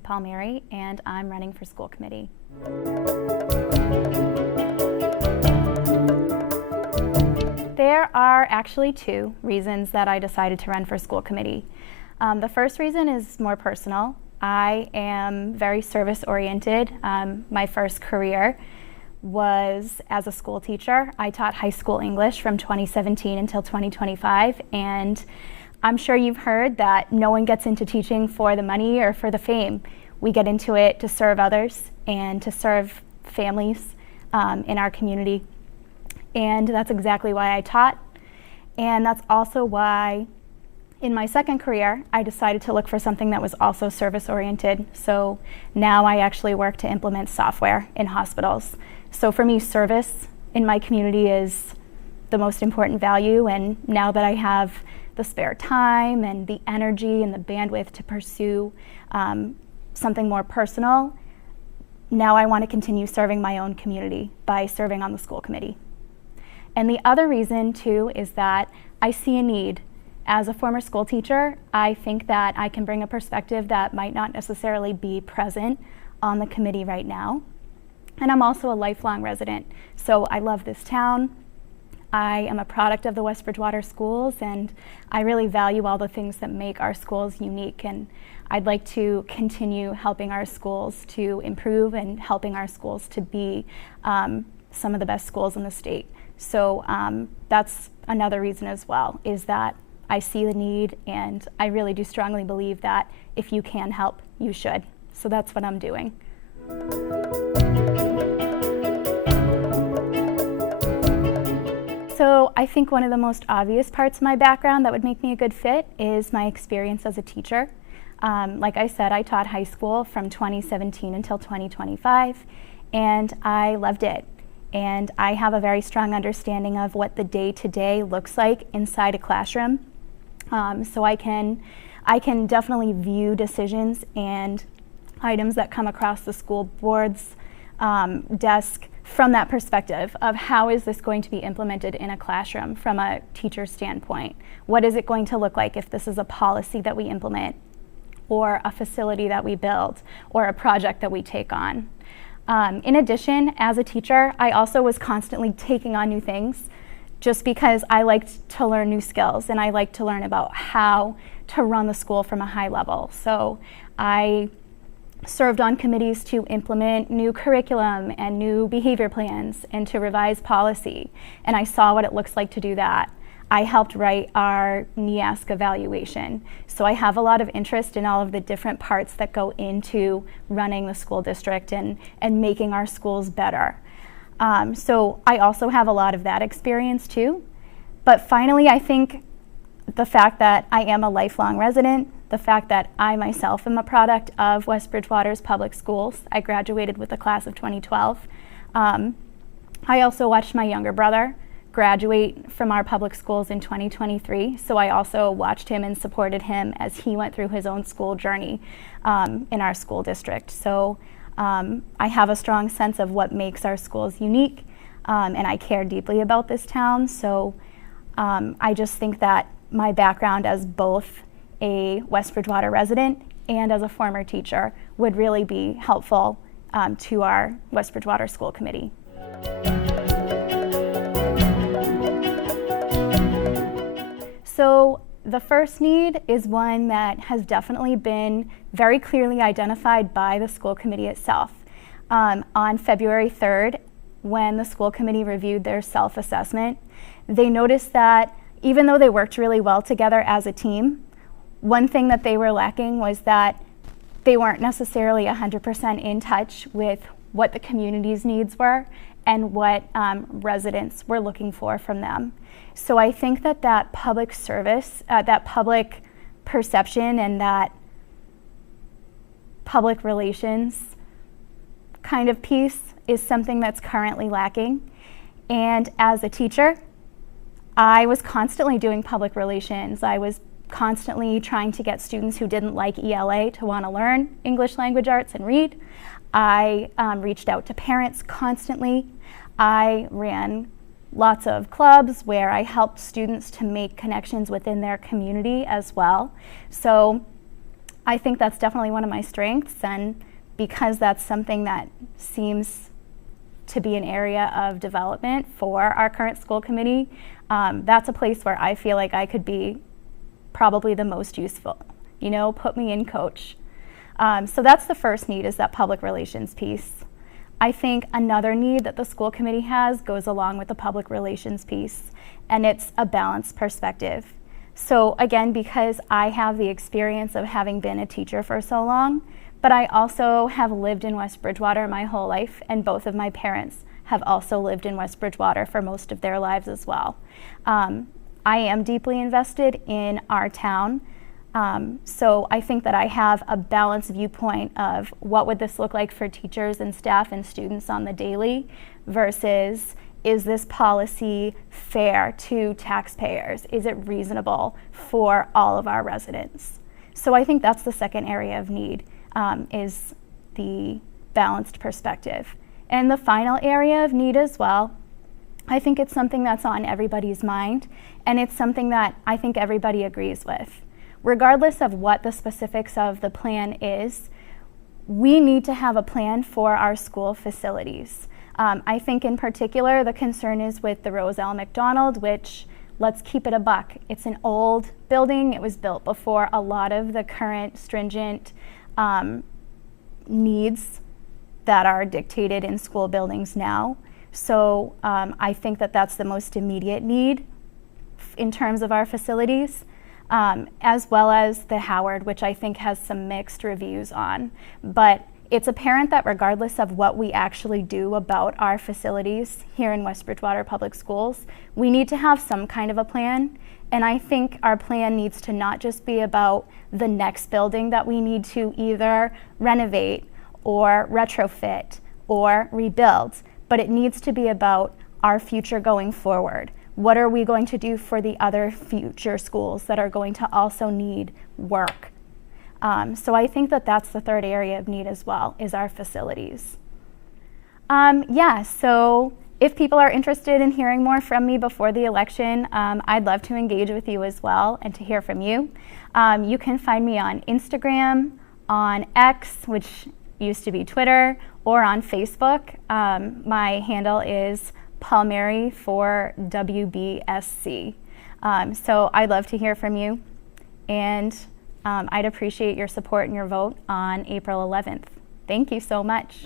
Palmieri, and I'm running for school committee. There are actually two reasons that I decided to run for school committee. The first reason is more personal. I am very service-oriented. My first career was as a school teacher. I taught high school English from 2017 until 2025, and I'm sure you've heard that no one gets into teaching for the money or for the fame. We get into it to serve others and to serve families in our community. And that's exactly why I taught. And that's also why in my second career, I decided to look for something that was also service-oriented. So now I actually work to implement software in hospitals. So for me, service in my community is the most important value. And now that I have the spare time and the energy and the bandwidth to pursue something more personal, now I want to continue serving my own community by serving on the school committee. And the other reason too is that I see a need. As a former school teacher, I think that I can bring a perspective that might not necessarily be present on the committee right now. And I'm also a lifelong resident, so I love this town. I am a product of the West Bridgewater schools, and I really value all the things that make our schools unique, and I'd like to continue helping our schools to improve and helping our schools to be some of the best schools in the state. So that's another reason as well, is that I see the need, and I really do strongly believe that if you can help, you should. So that's what I'm doing. So I think one of the most obvious parts of my background that would make me a good fit is my experience as a teacher. Like I said, I taught high school from 2017 until 2025, and I loved it. And I have a very strong understanding of what the day-to-day looks like inside a classroom. So I can definitely view decisions and items that come across the school board's desk from that perspective of how is this going to be implemented in a classroom from a teacher's standpoint. What is it going to look like if this is a policy that we implement, or a facility that we build, or a project that we take on. In addition, as a teacher, I also was constantly taking on new things just because I liked to learn new skills and I liked to learn about how to run the school from a high level. So I served on committees to implement new curriculum and new behavior plans and to revise policy, and I saw what it looks like to do that. I helped write our NEASC evaluation. So I have a lot of interest in all of the different parts that go into running the school district and making our schools better. So I also have a lot of that experience too. But finally, I think the fact that I am a lifelong resident, the fact that I myself am a product of West Bridgewater's public schools. I graduated with the class of 2012. I also watched my younger brother graduate from our public schools in 2023, so I also watched him and supported him as he went through his own school journey in our school district. So I have a strong sense of what makes our schools unique, and I care deeply about this town. So I just think that my background as both a West Bridgewater resident and as a former teacher would really be helpful to our West Bridgewater School Committee. So the first need is one that has definitely been very clearly identified by the school committee itself. On February 3rd, when the school committee reviewed their self-assessment, they noticed that even though they worked really well together as a team, one thing that they were lacking was that they weren't necessarily 100% in touch with what the community's needs were and what residents were looking for from them. So I think that that public service, that public perception and that public relations kind of piece is something that's currently lacking. And as a teacher, I was constantly doing public relations. I was constantly trying to get students who didn't like ELA to want to learn English language arts and read. I reached out to parents constantly. I ran lots of clubs where I helped students to make connections within their community as well. So I think that's definitely one of my strengths, and because that's something that seems to be an area of development for our current school committee, that's a place where I feel like I could be probably the most useful. You know, put me in, coach. So that's the first need, is that public relations piece. I think another need that the school committee has goes along with the public relations piece, and it's a balanced perspective. So again, because I have the experience of having been a teacher for so long, but I also have lived in West Bridgewater my whole life, and both of my parents have also lived in West Bridgewater for most of their lives as well. I am deeply invested in our town, so I think that I have a balanced viewpoint of what would this look like for teachers and staff and students on the daily versus, is this policy fair to taxpayers? Is it reasonable for all of our residents? So I think that's the second area of need, is the balanced perspective. And the final area of need as well, I think it's something that's on everybody's mind, and it's something that I think everybody agrees with. Regardless of what the specifics of the plan is, we need to have a plan for our school facilities. I think in particular the concern is with the Rose L. McDonald, which, let's keep it a buck, it's an old building. It was built before a lot of the current stringent needs that are dictated in school buildings now. So I think that that's the most immediate need in terms of our facilities, as well as the Howard, which I think has some mixed reviews on. But it's apparent that regardless of what we actually do about our facilities here in West Bridgewater Public Schools, we need to have some kind of a plan. And I think our plan needs to not just be about the next building that we need to either renovate or retrofit or rebuild, but it needs to be about our future going forward. What are we going to do for the other future schools that are going to also need work? So I think that that's the third area of need as well, is our facilities. So if people are interested in hearing more from me before the election, I'd love to engage with you as well and to hear from you. You can find me on Instagram, on X, which used to be Twitter, or on Facebook. My handle is Palmieri for WBSC. So I'd love to hear from you, and I'd appreciate your support and your vote on April 11th. Thank you so much.